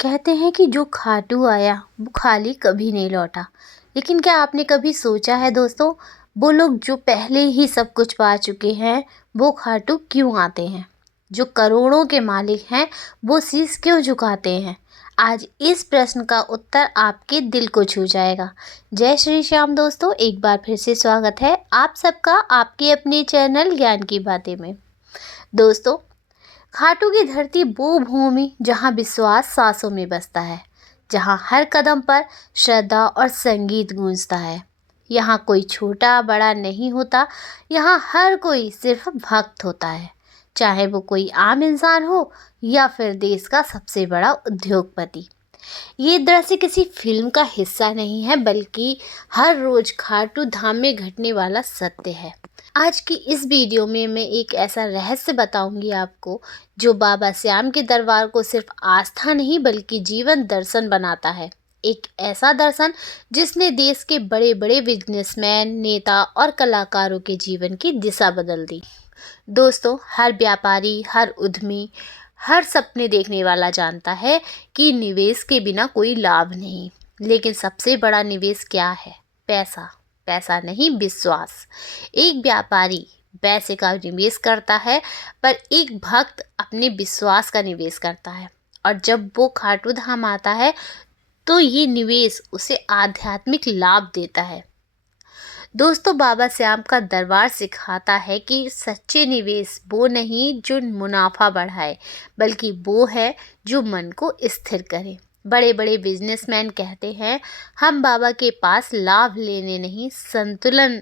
कहते हैं कि जो खाटू आया वो खाली कभी नहीं लौटा। लेकिन क्या आपने कभी सोचा है दोस्तों, वो लोग जो पहले ही सब कुछ पा चुके हैं वो खाटू क्यों आते हैं? जो करोड़ों के मालिक हैं वो शीश क्यों झुकाते हैं? आज इस प्रश्न का उत्तर आपके दिल को छू जाएगा। जय श्री श्याम दोस्तों, एक बार फिर से स्वागत है आप सबका आपके अपने चैनल ज्ञान की बातें में। दोस्तों, खाटू की धरती वो भूमि जहाँ विश्वास सांसों में बसता है, जहाँ हर कदम पर श्रद्धा और संगीत गूंजता है। यहाँ कोई छोटा बड़ा नहीं होता, यहाँ हर कोई सिर्फ भक्त होता है। चाहे वो कोई आम इंसान हो या फिर देश का सबसे बड़ा उद्योगपति। ये दृश्य किसी फिल्म का हिस्सा नहीं है, बल्कि हर रोज खाटू धाम में घटने वाला सत्य है। आज की इस वीडियो में मैं एक ऐसा रहस्य बताऊंगी आपको, जो बाबा श्याम के दरबार को सिर्फ आस्था नहीं बल्कि जीवन दर्शन बनाता है। एक ऐसा दर्शन जिसने देश के बड़े बड़े बिजनेसमैन, नेता और कलाकारों के जीवन की दिशा बदल दी। दोस्तों, हर व्यापारी, हर उद्यमी, हर सपने देखने वाला जानता है कि निवेश के बिना कोई लाभ नहीं। लेकिन सबसे बड़ा निवेश क्या है? पैसा। पैसा नहीं, विश्वास। एक व्यापारी पैसे का निवेश करता है, पर एक भक्त अपने विश्वास का निवेश करता है। और जब वो खाटू धाम आता है तो ये निवेश उसे आध्यात्मिक लाभ देता है। दोस्तों, बाबा श्याम का दरबार सिखाता है कि सच्चे निवेश वो नहीं जो मुनाफा बढ़ाए, बल्कि वो है जो मन को स्थिर करे। बड़े बड़े बिजनेसमैन कहते हैं, हम बाबा के पास लाभ लेने नहीं, संतुलन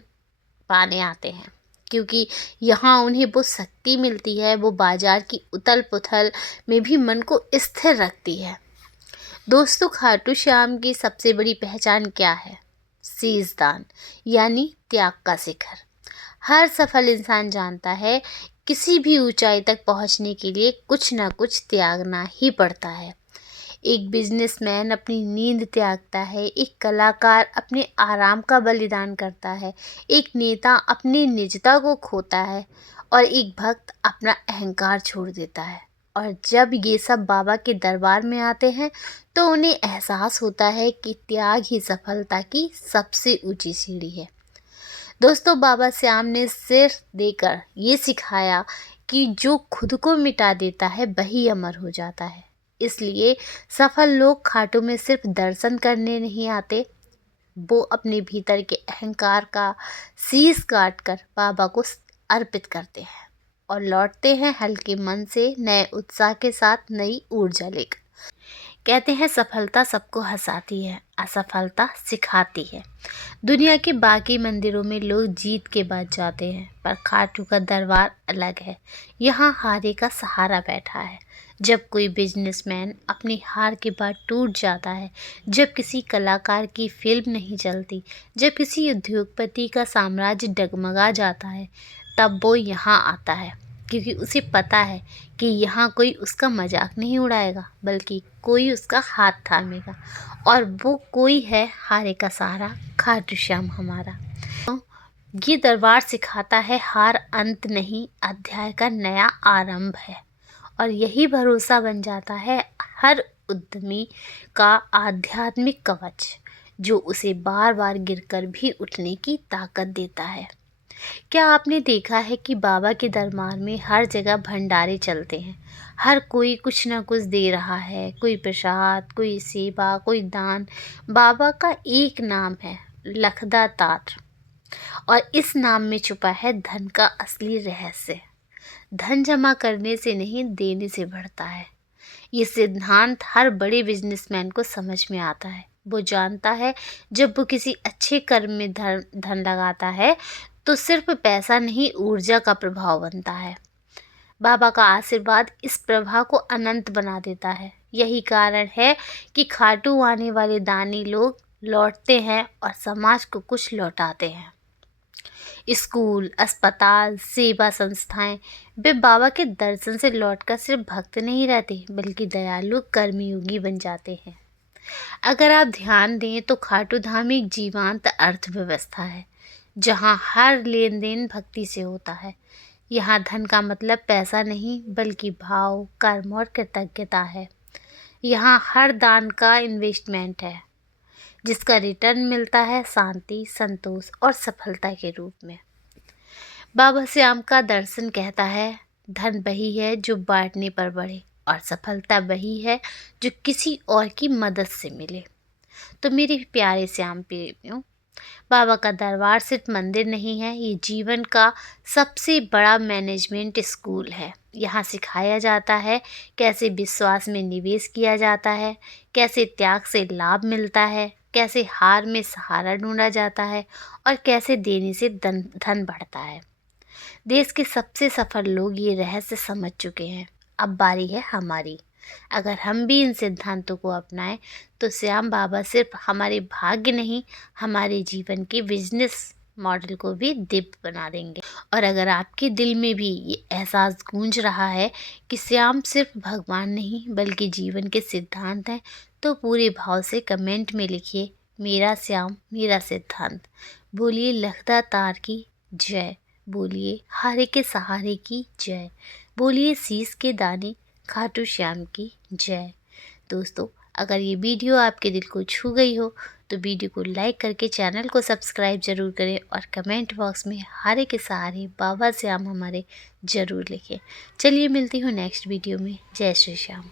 पाने आते हैं, क्योंकि यहाँ उन्हें वो शक्ति मिलती है, वो बाजार की उथल पुथल में भी मन को स्थिर रखती है। दोस्तों, खाटू श्याम की सबसे बड़ी पहचान क्या है? शीशदान, यानी त्याग का शिखर। हर सफल इंसान जानता है, किसी भी ऊंचाई तक पहुंचने के लिए कुछ ना कुछ त्यागना ही पड़ता है। एक बिजनेसमैन अपनी नींद त्यागता है, एक कलाकार अपने आराम का बलिदान करता है, एक नेता अपनी निजता को खोता है और एक भक्त अपना अहंकार छोड़ देता है। और जब ये सब बाबा के दरबार में आते हैं तो उन्हें एहसास होता है कि त्याग ही सफलता की सबसे ऊंची सीढ़ी है। दोस्तों, बाबा श्याम ने सिर्फ देकर ये सिखाया कि जो खुद को मिटा देता है वही अमर हो जाता है। इसलिए सफल लोग खाटू में सिर्फ दर्शन करने नहीं आते, वो अपने भीतर के अहंकार का शीश काट कर बाबा को अर्पित करते हैं और लौटते हैं हल्के मन से, नए उत्साह के साथ, नई ऊर्जा लेकर। कहते हैं, सफलता सबको हंसाती है, असफलता सिखाती है। दुनिया के बाकी मंदिरों में लोग जीत के बाद जाते हैं, पर खाटू का दरबार अलग है। यहाँ हारे का सहारा बैठा है। जब कोई बिजनेसमैन अपनी हार के बाद टूट जाता है, जब किसी कलाकार की फिल्म नहीं चलती, जब किसी उद्योगपति का साम्राज्य डगमगा जाता है, तब वो यहाँ आता है, क्योंकि उसे पता है कि यहाँ कोई उसका मजाक नहीं उड़ाएगा, बल्कि कोई उसका हाथ थामेगा। और वो कोई है हारे का सहारा, खाटू श्याम हमारा। ये दरबार सिखाता है, हार अंत नहीं, अध्याय का नया आरंभ है। और यही भरोसा बन जाता है हर उद्यमी का आध्यात्मिक कवच, जो उसे बार बार गिरकर भी उठने की ताकत देता है। क्या आपने देखा है कि बाबा के दरबार में हर जगह भंडारे चलते हैं? हर कोई कुछ ना कुछ दे रहा है, कोई प्रसाद, कोई सेवा, कोई दान। बाबा का एक नाम है, लखदा तात, और इस नाम में छुपा है धन का असली रहस्य। धन जमा करने से नहीं, देने से बढ़ता है। ये सिद्धांत हर बड़े बिजनेसमैन को समझ में आता है। वो जानता है, जब वो किसी अच्छे कर्म में धन लगाता है तो सिर्फ पैसा नहीं, ऊर्जा का प्रभाव बनता है। बाबा का आशीर्वाद इस प्रभाव को अनंत बना देता है। यही कारण है कि खाटू आने वाले दानी लोग लौटते हैं और समाज को कुछ लौटाते हैं। स्कूल, अस्पताल, सेवा संस्थाएं, वे बाबा के दर्शन से लौटकर सिर्फ भक्त नहीं रहते, बल्कि दयालु कर्मयोगी बन जाते हैं। अगर आप ध्यान दें तो खाटू धाम एक जीवंत अर्थव्यवस्था है, जहाँ हर लेन देन भक्ति से होता है। यहाँ धन का मतलब पैसा नहीं, बल्कि भाव, कर्म और कृतज्ञता है। यहाँ हर दान का इन्वेस्टमेंट है, जिसका रिटर्न मिलता है शांति, संतोष और सफलता के रूप में। बाबा श्याम का दर्शन कहता है, धन वही है जो बांटने पर बढ़े और सफलता वही है जो किसी और की मदद से मिले। तो मेरे प्यारे श्याम प्रेमियों, बाबा का दरबार सिर्फ मंदिर नहीं है, ये जीवन का सबसे बड़ा मैनेजमेंट स्कूल है। यहाँ सिखाया जाता है कैसे विश्वास में निवेश किया जाता है, कैसे त्याग से लाभ मिलता है, कैसे हार में सहारा ढूंढा जाता है और कैसे देने से धन बढ़ता है। देश के सबसे सफल लोग ये रहस्य समझ चुके हैं। अब बारी है हमारी। अगर हम भी इन सिद्धांतों को अपनाएं तो श्याम बाबा सिर्फ हमारे भाग्य नहीं, हमारे जीवन के बिजनेस मॉडल को भी दिव्य बना देंगे। और अगर आपके दिल में भी ये एहसास गूंज रहा है कि श्याम सिर्फ भगवान नहीं बल्कि जीवन के सिद्धांत हैं, तो पूरे भाव से कमेंट में लिखिए, मेरा श्याम मेरा सिद्धांत। बोलिए लखदा तार की जय, बोलिए हारे के सहारे की जय, बोलिए शीश के दाने खाटू श्याम की जय। दोस्तों, अगर ये वीडियो आपके दिल को छू गई हो तो वीडियो को लाइक करके चैनल को सब्सक्राइब जरूर करें और कमेंट बॉक्स में हारे के सहारे बाबा श्याम हमारे ज़रूर लिखें। चलिए मिलती हूँ नेक्स्ट वीडियो में। जय श्री श्याम।